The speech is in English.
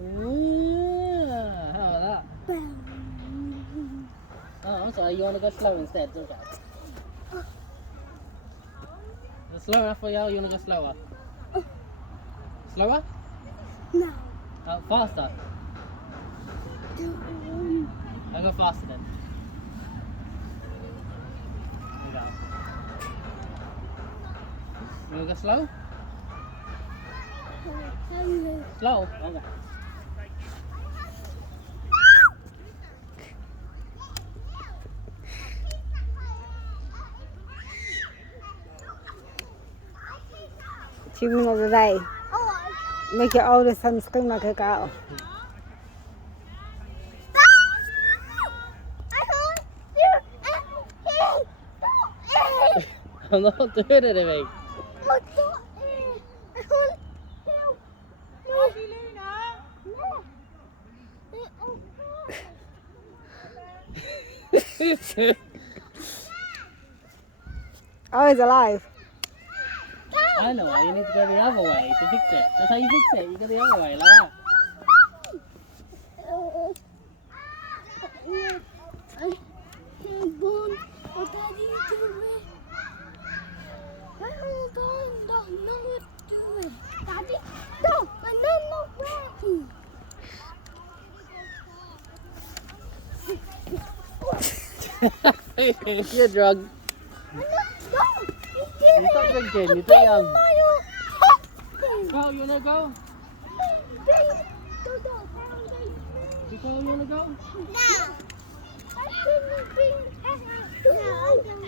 Yeah, how about that? Oh, I'm sorry. You want to go slow instead? Okay. Slow enough for you? You want to go slower? Slower? No. Faster? I'll go faster then. There you go. You want to go slow? Slow? Okay. Achievement of the day. Make your oldest son scream like a girl. I'm not doing anything. Oh, he's alive. I know why. You need to go the other way to fix it. That's how you fix it. You go the other way, like that. You're drunk. You stop drinking. You're too young. Go, you wanna go? You wanna go? No.